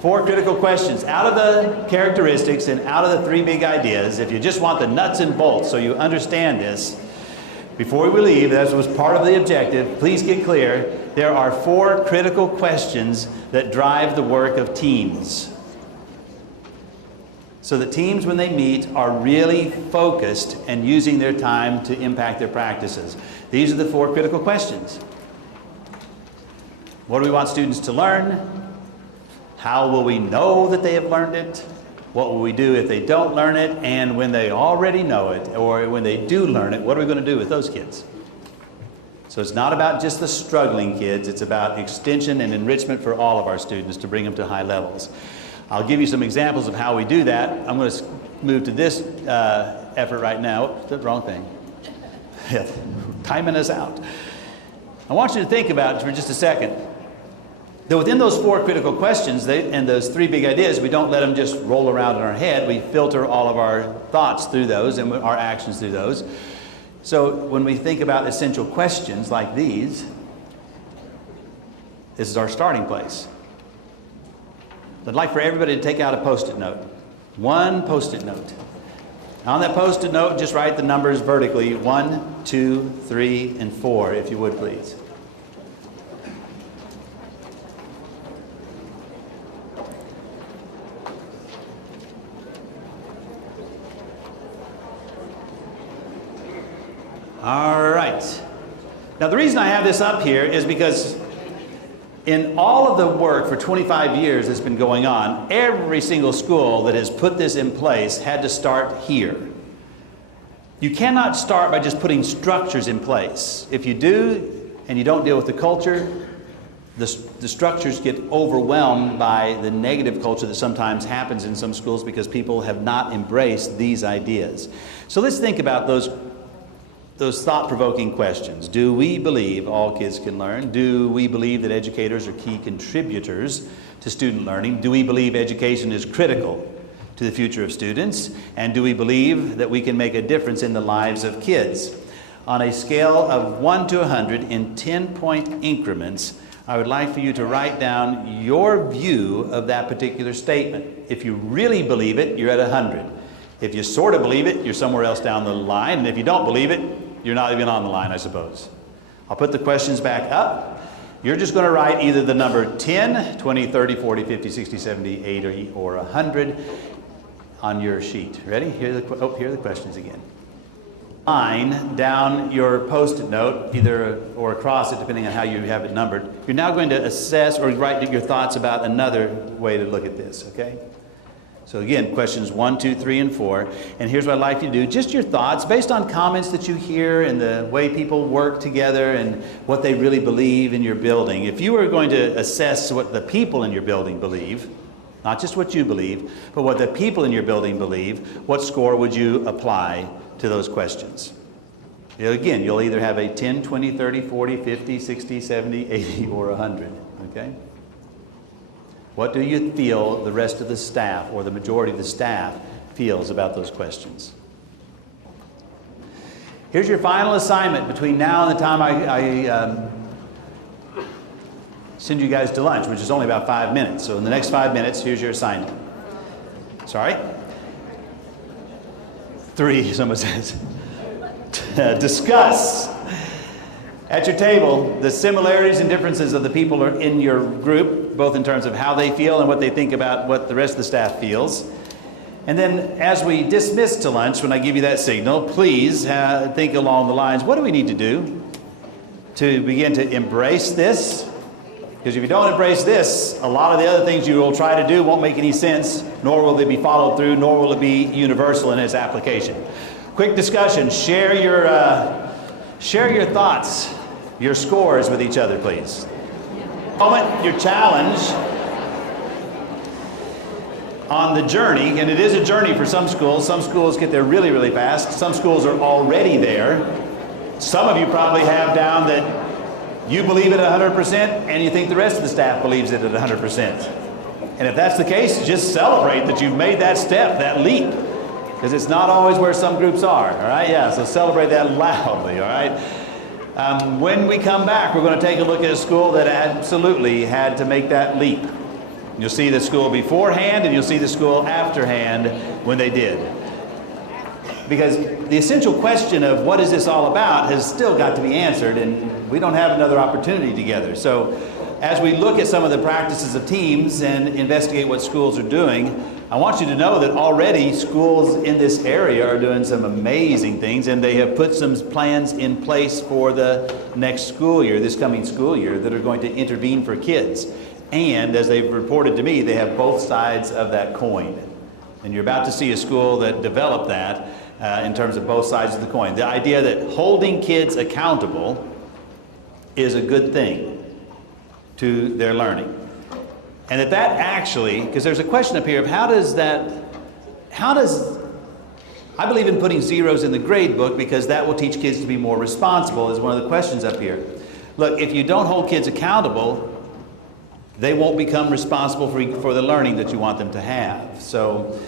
4 critical questions. Out of the characteristics and out of the 3 big ideas, if you just want the nuts and bolts so you understand this, before we leave, that was part of the objective, please get clear, there are 4 critical questions that drive the work of teams. So that teams, when they meet, are really focused and using their time to impact their practices. These are the 4 critical questions. What do we want students to learn? How will we know that they have learned it? What will we do if they don't learn it? And when they already know it, or when they do learn it, what are we going to do with those kids? So it's not about just the struggling kids, it's about extension and enrichment for all of our students to bring them to high levels. I'll give you some examples of how we do that. I'm going to move to this effort right now. Oops, the wrong thing. Yeah, timing us out. I want you to think about it for just a second. That within those 4 critical questions and those 3 big ideas, we don't let them just roll around in our head. We filter all of our thoughts through those and our actions through those. So when we think about essential questions like these, this is our starting place. I'd like for everybody to take out a Post-it note. 1 Post-it note. On that Post-it note, just write the numbers vertically, 1, 2, 3, and 4, if you would please. All right. Now the reason I have this up here is because in all of the work for 25 years that's been going on, every single school that has put this in place had to start here. You cannot start by just putting structures in place. If you do, and you don't deal with the culture, the structures get overwhelmed by the negative culture that sometimes happens in some schools because people have not embraced these ideas. So let's think about those thought-provoking questions. Do we believe all kids can learn? Do we believe that educators are key contributors to student learning? Do we believe education is critical to the future of students? And do we believe that we can make a difference in the lives of kids? On a scale of 1 to 100 in 10-point increments, I would like for you to write down your view of that particular statement. If you really believe it, you're at 100. If you sort of believe it, you're somewhere else down the line. And if you don't believe it, you're not even on the line, I suppose. I'll put the questions back up. You're just going to write either the number 10, 20, 30, 40, 50, 60, 70, 80, or 100 on your sheet. Ready? Here are the questions again. Line down your Post-it note, either or across it, depending on how you have it numbered. You're now going to assess or write your thoughts about another way to look at this, okay? So again, questions 1, 2, 3, and 4. And here's what I'd like you to do. Just your thoughts based on comments that you hear and the way people work together and what they really believe in your building. If you were going to assess what the people in your building believe, not just what you believe, but what the people in your building believe, what score would you apply to those questions? Again, you'll either have a 10, 20, 30, 40, 50, 60, 70, 80, or 100, okay? What do you feel the rest of the staff or the majority of the staff feels about those questions? Here's your final assignment between now and the time I send you guys to lunch, which is only about 5 minutes. So in the next 5 minutes, here's your assignment. Sorry? 3, someone says. Discuss at your table the similarities and differences of the people in your group, both in terms of how they feel and what they think about what the rest of the staff feels. And then as we dismiss to lunch, when I give you that signal, please think along the lines, what do we need to do to begin to embrace this? Because if you don't embrace this, a lot of the other things you will try to do won't make any sense, nor will they be followed through, nor will it be universal in its application. Quick discussion. Share your thoughts, your scores with each other, please. Moment, your challenge on the journey, and it is a journey for some schools. Some schools get there really, really fast. Some schools are already there. Some of you probably have down that you believe it 100% and you think the rest of the staff believes it at 100%. And if that's the case, just celebrate that you've made that step, that leap. Because it's not always where some groups are, all right? Yeah, so celebrate that loudly, all right? When we come back, we're going to take a look at a school that absolutely had to make that leap. You'll see the school beforehand and you'll see the school afterhand when they did. Because the essential question of what is this all about has still got to be answered, and we don't have another opportunity together. So as we look at some of the practices of teams and investigate what schools are doing, I want you to know that already schools in this area are doing some amazing things, and they have put some plans in place for the next school year, this coming school year, that are going to intervene for kids. And as they've reported to me, they have both sides of that coin. And you're about to see a school that developed that in terms of both sides of the coin. The idea that holding kids accountable is a good thing to their learning. And that actually, because there's a question up here of how does, I believe in putting zeros in the grade book because that will teach kids to be more responsible, is one of the questions up here. Look, if you don't hold kids accountable, they won't become responsible for the learning that you want them to have. So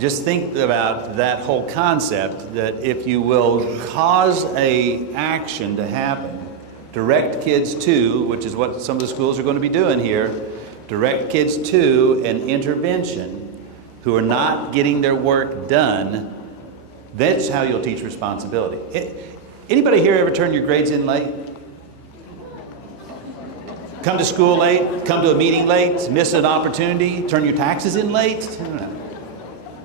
just think about that whole concept, that if you will cause an action to happen, direct kids to, which is what some of the schools are going to be doing here, direct kids to an intervention who are not getting their work done, that's how you'll teach responsibility. Anybody here ever turn your grades in late? Come to school late, come to a meeting late, miss an opportunity, turn your taxes in late,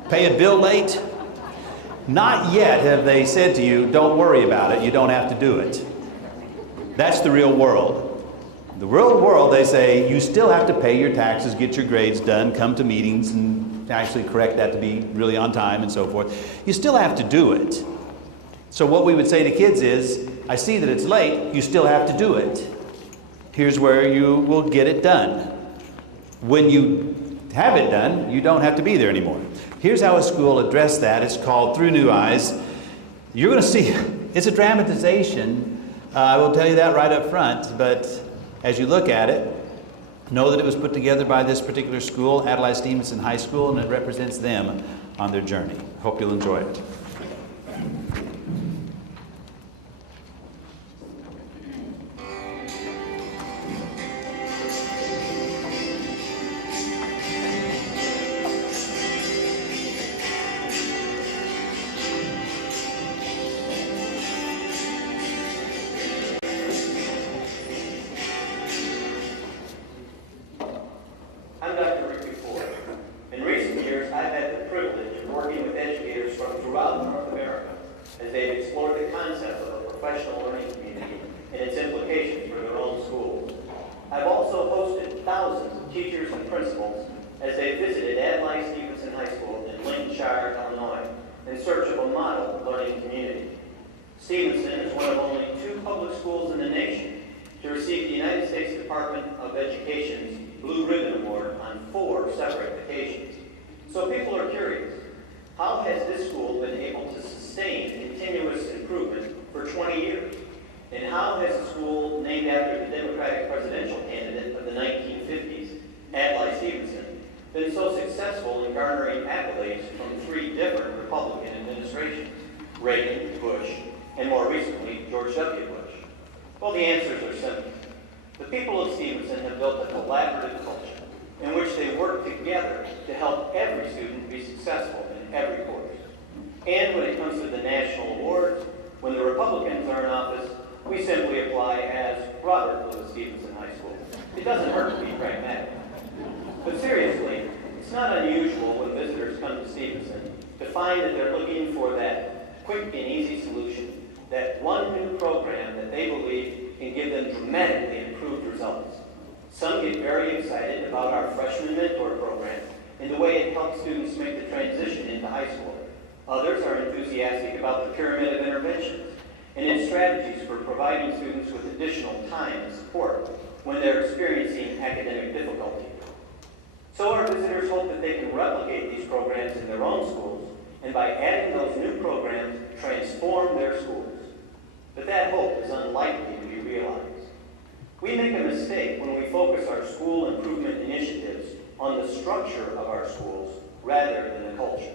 pay a bill late? Not yet have they said to you, don't worry about it, you don't have to do it. That's the real world. The real world, they say, you still have to pay your taxes, get your grades done, come to meetings and actually correct that to be really on time and so forth. You still have to do it. So what we would say to kids is, I see that it's late, you still have to do it. Here's where you will get it done. When you have it done, you don't have to be there anymore. Here's how a school addressed that. It's called Through New Eyes. You're going to see, it's a dramatization. I will tell you that right up front, but as you look at it, know that it was put together by this particular school, Adlai Stevenson High School, and it represents them on their journey. Hope you'll enjoy it. Stevenson is one of only 2 public schools in the nation to receive the United States Department of Education's Blue Ribbon Award on 4 separate occasions. So people are curious, how has this school been able to sustain continuous improvement for 20 years? And how has the school, named after the Democratic presidential candidate of the 1950s, Adlai Stevenson, been so successful in garnering accolades from 3 different Republican administrations, Reagan, Bush, and more recently, George W. Bush? Well, the answers are simple. The people of Stevenson have built a collaborative culture in which they work together to help every student be successful in every course. And when it comes to the national awards, when the Republicans are in office, we simply apply as Robert Louis Stevenson High School. It doesn't hurt to be pragmatic. But seriously, it's not unusual when visitors come to Stevenson to find that they're looking for that quick and easy solution, that one new program that they believe can give them dramatically improved results. Some get very excited about our freshman mentor program and the way it helps students make the transition into high school. Others are enthusiastic about the pyramid of interventions and its strategies for providing students with additional time and support when they're experiencing academic difficulty. So our visitors hope that they can replicate these programs in their own schools, and by adding those new programs, transform their schools. But that hope is unlikely to be realized. We make a mistake when we focus our school improvement initiatives on the structure of our schools rather than the culture.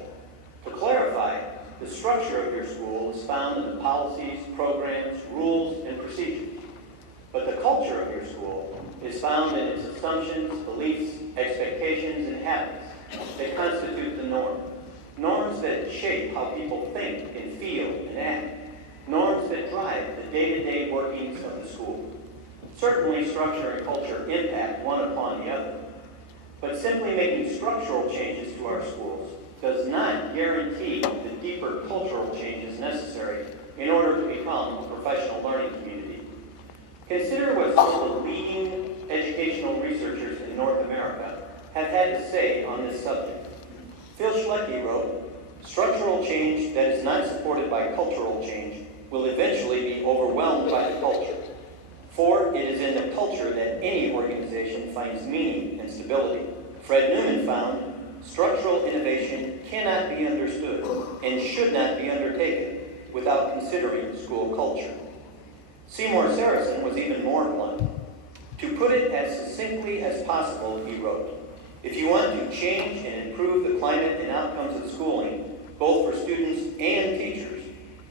To clarify, the structure of your school is found in the policies, programs, rules, and procedures. But the culture of your school is found in its assumptions, beliefs, expectations, and habits that constitute the norm. Norms that shape how people think and feel and act. Norms that drive the day-to-day workings of the school. Certainly, structure and culture impact one upon the other. But simply making structural changes to our schools does not guarantee the deeper cultural changes necessary in order to become a professional learning community. Consider what some of the leading educational researchers in North America have had to say on this subject. Phil Schlecke wrote, "Structural change that is not supported by cultural change will eventually be overwhelmed by the culture. For it is in the culture that any organization finds meaning and stability." Fred Newman found, "Structural innovation cannot be understood and should not be undertaken without considering school culture." Seymour Saracen was even more blunt. "To put it as succinctly as possible," he wrote, "if you want to change and improve the climate and outcomes of schooling, both for students and teachers,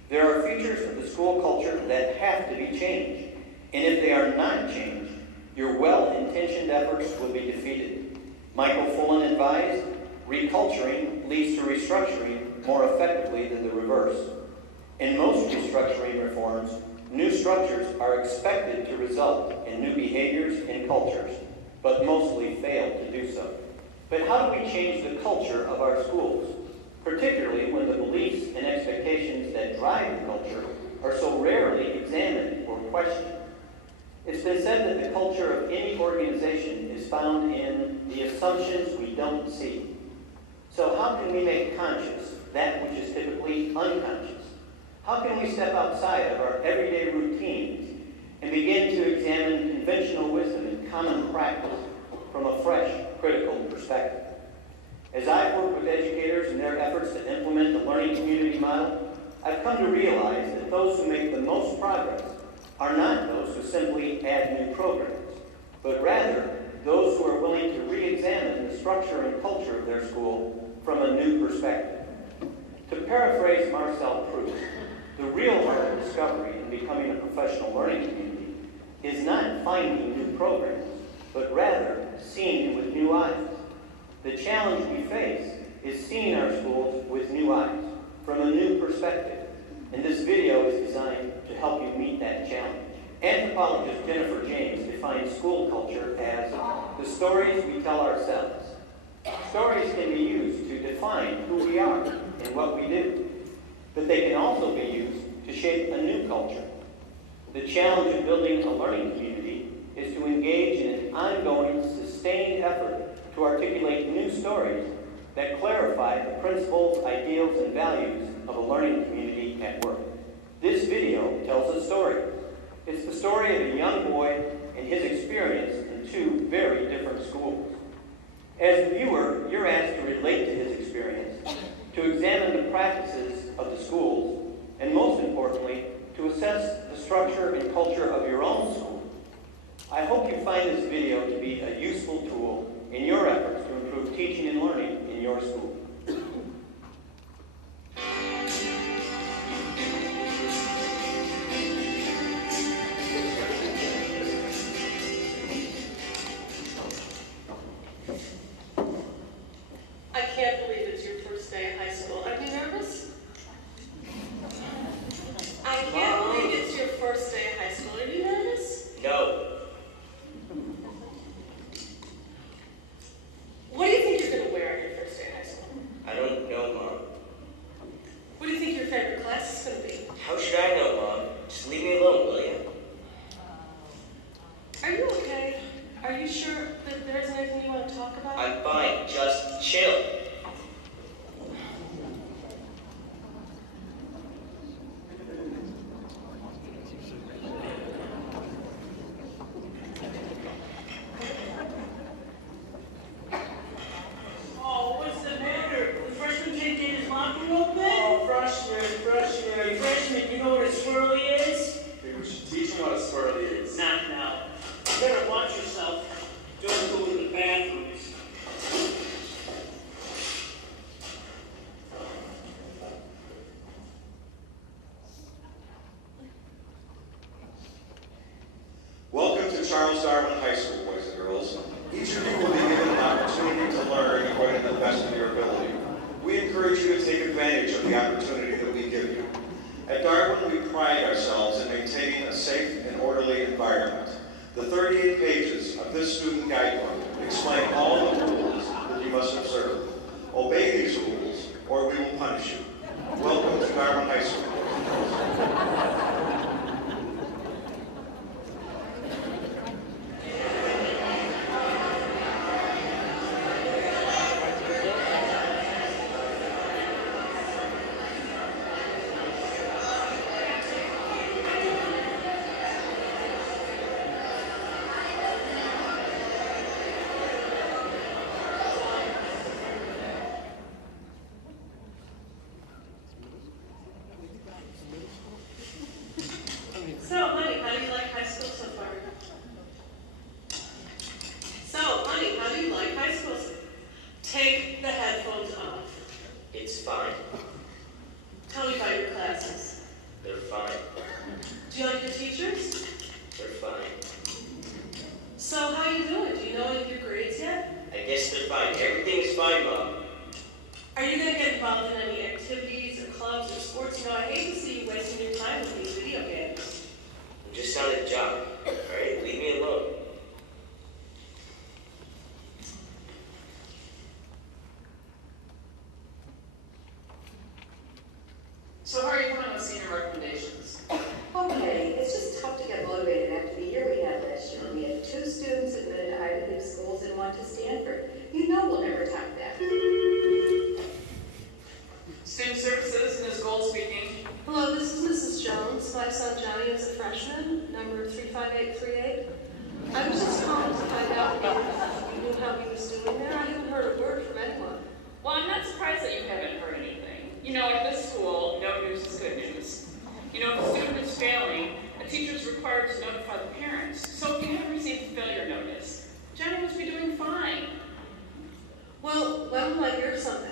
there are features of the school culture that have to be changed. And if they are not changed, your well-intentioned efforts will be defeated." Michael Fullen advised, "Reculturing leads to restructuring more effectively than the reverse. In most restructuring reforms, new structures are expected to result in new behaviors and cultures, but mostly fail to do so." But how do we change the culture of our schools, particularly when the beliefs and expectations that drive the culture are so rarely examined or questioned? It's been said that the culture of any organization is found in the assumptions we don't see. So how can we make conscious that which is typically unconscious? How can we step outside of our everyday routines and begin to examine conventional wisdom and common practice from a fresh, critical perspective? As I've worked with educators in their efforts to implement the learning community model, I've come to realize that those who make the most progress are not those who simply add new programs, but rather those who are willing to re-examine the structure and culture of their school from a new perspective. To paraphrase Marcel Proust, the real art of discovery in becoming a professional learning community is not finding new programs, but rather seeing with new eyes. The challenge we face is seeing our schools with new eyes, from a new perspective. And this video is designed to help you meet that challenge. Anthropologist Jennifer James defines school culture as the stories we tell ourselves. Stories can be used to define who we are and what we do, but they can also be used to shape a new culture. The challenge of building a learning community is to engage in an ongoing, sustained effort to articulate new stories that clarify the principles, ideals, and values of a learning community at work. This video tells a story. It's the story of a young boy and his experience in two very different schools. As the viewer, you're asked to relate to his experience, to examine the practices of the schools, and most importantly, to assess the structure and culture of your own school. I hope you find this video to be a useful tool in your efforts to improve teaching and learning in your school. I can't believe it's your first day of high school. Are you nervous? I can't believe it's your first day of high school. Are you nervous? No. What do you think you're going to wear on your first day of high school? I don't know, Mom. What do you think your favorite class is going to be? How should I know, Mom? Just leave me alone, will you? Are you okay? Are you sure that there isn't anything you want to talk about? I'm fine. Just chill. Oh, what's the matter? The freshman can't get his locker room open? Oh, freshman. Are you freshmen? You know what a swirly is? Maybe we should teach them what a swirly is. Not now. You better watch yourself. Don't go in the bathrooms. the best of your ability. We encourage you to take advantage of the opportunity that we give you. At Darwin, we pride ourselves in maintaining a safe and orderly environment. The 38 pages of this student guidebook explain all the rules that you must observe. Obey these rules, or we will punish you. Welcome to Darwin High School. So, honey, how do you like high school so far? So, honey, how do you like high school so far? Take the headphones off. It's fine. Tell me about your classes. They're fine. Do you like your teachers? They're fine. So, how you doing? Do you know any of your grades yet? I guess they're fine. Everything's fine, Mom. Are you going to get involved in any activities or clubs or sports? You know, I hate to see you wasting your time with these video games. I'm just on a job. Alright, leave me alone. So how are you doing with senior recommendations? Okay, it's just tough to get motivated after the year we had last year. We had 2 students admitted to Ivy League schools and 1 to Stanford. You know we'll never top that. Student services, Ms. Gold speaking. Hello, this is Mrs. Jones. My son Johnny is a freshman, number 35838. I was just calling to find out if you knew how he was doing there. I haven't heard a word from anyone. Well, I'm not surprised that you haven't heard anything. You know, at this school, no news is good news. You know, if a student is failing, a teacher is required to notify the parents. So if you haven't received a failure notice, Johnny must be doing fine. Well, when will I hear something?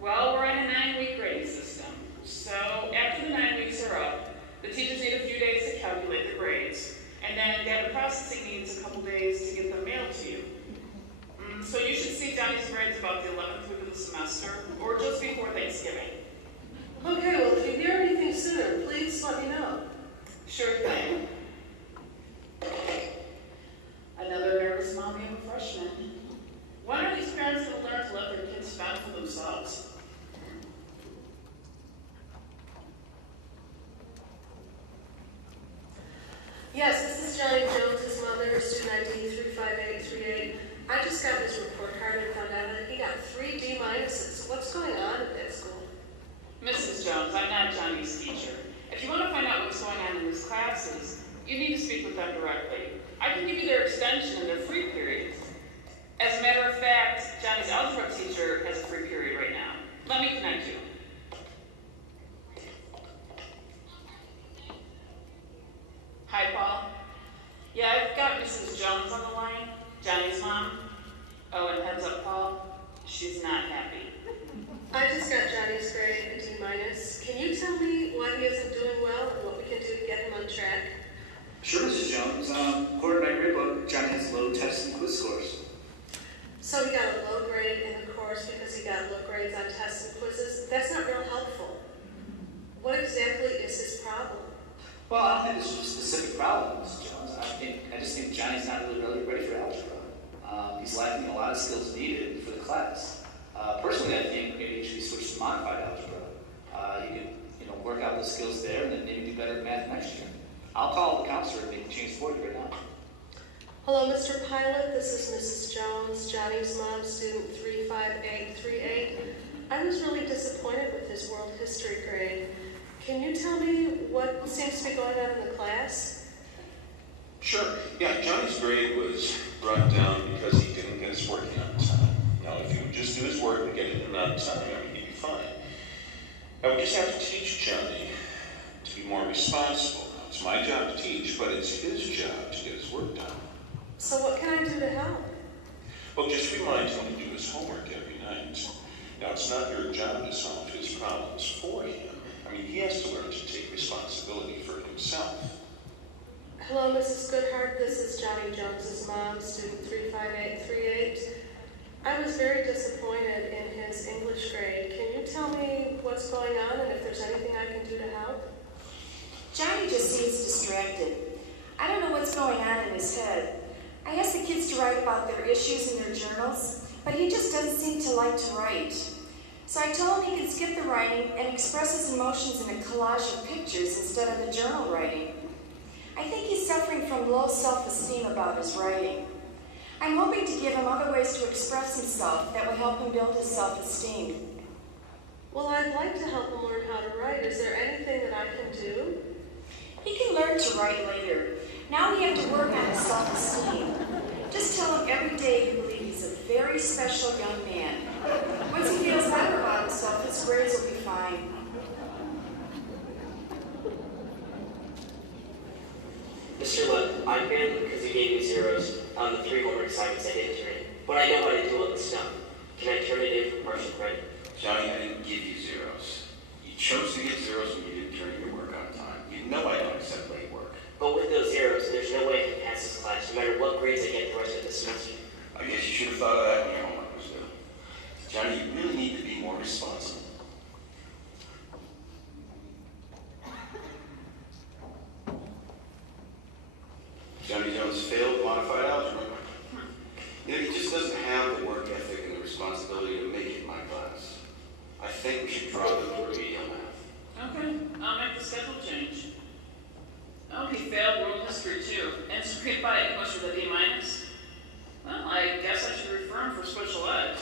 Well, we're on a 9-week grading system. So after the 9 weeks are up, the teachers need a few days to calculate the grades. And then data processing needs a couple days to get them mailed to you. So you should see Johnny's grades about the 11th week of the semester, or just before Thanksgiving. Okay, well, if you hear anything sooner, please let me know. Sure thing. Another nervous mommy of a freshman. When are these parents going to learn to let their kids fend for themselves? Yes, this is Johnny Jones, his mother, student ID 35838. I just got his report card and found out that he got 3 D minuses. What's going on at that school? Mrs. Jones, I'm not Johnny's teacher. If you want to find out what's going on in his classes, you need to speak with them directly. I can give you their extension and their free periods. As a matter of fact, Johnny's algebra teacher has a free period right now. Let me connect you. Hi, Paul. Yeah, I've got Mrs. Jones on the line, Johnny's mom. Oh, and heads up, Paul, she's not happy. I just got Johnny's grade, a D minus. Can you tell me why he isn't doing well and what we can do to get him on track? Sure, Mrs. Jones. According to my grade book, Johnny has low test and quiz scores. So he got a low grade in the course because he got low grades on tests and quizzes. That's not real helpful. What exactly is his problem? Well, I don't think there's a specific problem, Mrs. Jones. I just think Johnny's not really ready for algebra. He's lacking a lot of skills needed for the class. Personally, I think maybe he should be switched to modified algebra. He could, work out the skills there and then maybe do better at math next year. I'll call the counselor and make a change for you right now. Hello, Mr. Pilot. This is Mrs. Jones, Johnny's mom, student 35838. I was really disappointed with his world history grade. Can you tell me what seems to be going on in the class? Sure. Yeah, Johnny's grade was brought down because he didn't get his work in on time. Now, if he would just do his work and get it in on time, he'd be fine. I would just have to teach Johnny to be more responsible. Now, it's my job to teach, but it's his job to get his work done. So what can I do to help? Well, just remind him to do his homework every night. Now, it's not your job to solve his problems for him. He has to learn to take responsibility for himself. Hello, Mrs. Goodhart. This is Johnny Jones's mom, student 35838. I was very disappointed in his English grade. Can you tell me what's going on and if there's anything I can do to help? Johnny just seems distracted. I don't know what's going on in his head. I asked the kids to write about their issues in their journals, but he just doesn't seem to like to write. So I told him he could skip the writing and express his emotions in a collage of pictures instead of the journal writing. I think he's suffering from low self-esteem about his writing. I'm hoping to give him other ways to express himself that will help him build his self-esteem. Well, I'd like to help him learn how to write. Is there anything that I can do? He can learn to write later. Now we have to work on his self-esteem. Just tell him every day you believe he's a very special young man. Once he feels better about himself, his grades will be fine. Mr. Love, I'm failing because you gave me zeros on the 3 homework assignments I didn't turn in. But I know how to do all this stuff. Can I turn it in for partial credit? Johnny, I didn't give you zeros. You chose to get zeros when you didn't turn in your work on time. You know I don't accept late work. But with those zeros, there's no way I can pass this class, no matter what grades I get the rest of the semester. I guess you should have thought of that when your homework was due. Johnny, you really need to be more responsible. Johnny Jones failed modified algebra. You know, he just doesn't have the work ethic and the responsibility to make it in my class. I think we should drop him in remedial math. Okay, I'll make the schedule change. Oh, he failed world history too, and scraped by English with a D-. Well, I guess I should refer him for special ed.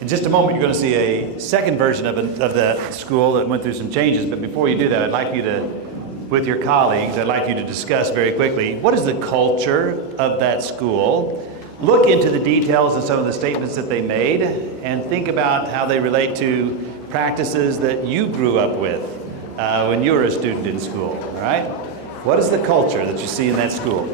In just a moment, you're going to see a second version of the school that went through some changes. But before you do that, I'd like you to, with your colleagues, I'd like you to discuss very quickly, what is the culture of that school? Look into the details of some of the statements that they made and think about how they relate to practices that you grew up with when you were a student in school, all right? What is the culture that you see in that school?